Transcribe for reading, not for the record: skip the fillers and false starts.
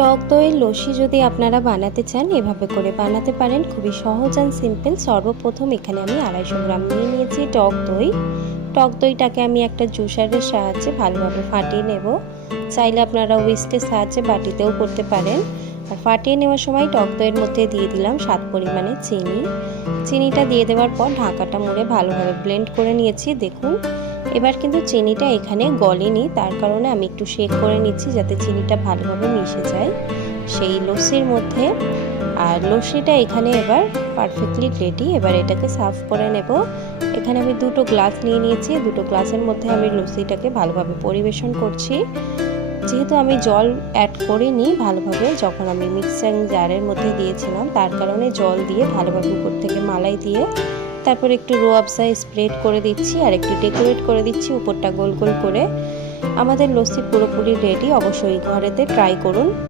টক দইয়ের লস্যি যদি আপনারা বানাতে চান এভাবে করে বানাতে পারেন, খুবই সহজ অ্যান্ড সিম্পল। সর্বপ্রথম এখানে আমি 250 গ্রাম নিয়ে নিয়েছি টক দই। টক দইটাকে আমি একটা জুসারের সাহায্যে ভালোভাবে ফাটিয়ে নেব। চাইলে আপনারা হুইস্কের সাহায্যে বাটিতেও করতে পারেন। আর ফাটিয়ে নেওয়ার সময় টক দইয়ের মধ্যে দিয়ে দিলাম স্বাদ পরিমাণে চিনি। চিনিটা দিয়ে দেওয়ার পর ঢাকাটা মুড়ে ভালোভাবে ব্লেন্ড করে নিয়েছি। দেখুন এবার কিন্তু চিনিটা এখানে গলেনি, তার কারণে আমি একটু শেক করে নিচ্ছি যাতে চিনিটা ভালোভাবে মিশে যায় সেই লস্যির মধ্যে। আর লস্যিটা এখানে এবার পারফেক্টলি রেডি। এবার এটাকে সার্ভ করে নেব। এখানে আমি দুটো গ্লাস নিয়ে নিয়েছি, দুটো গ্লাসের মধ্যে আমি লস্যিটাকে ভালোভাবে পরিবেশন করছি। যেহেতু আমি জল অ্যাড করিনি ভালোভাবে যখন আমি মিক্সিং জারের মধ্যে দিয়েছিলাম, তার কারণে জল দিয়ে ভালোভাবে উপর থেকে মালাই দিয়ে তারপর একটু রোয়াবজা স্প্রেড করে দিচ্ছি আর একটু ডেকোরেট করে দিচ্ছি উপরটা গোল গোল করে। আমাদের লস্যি পুরোপুরি রেডি, অবশ্যই ঘরেতে ট্রাই করুন।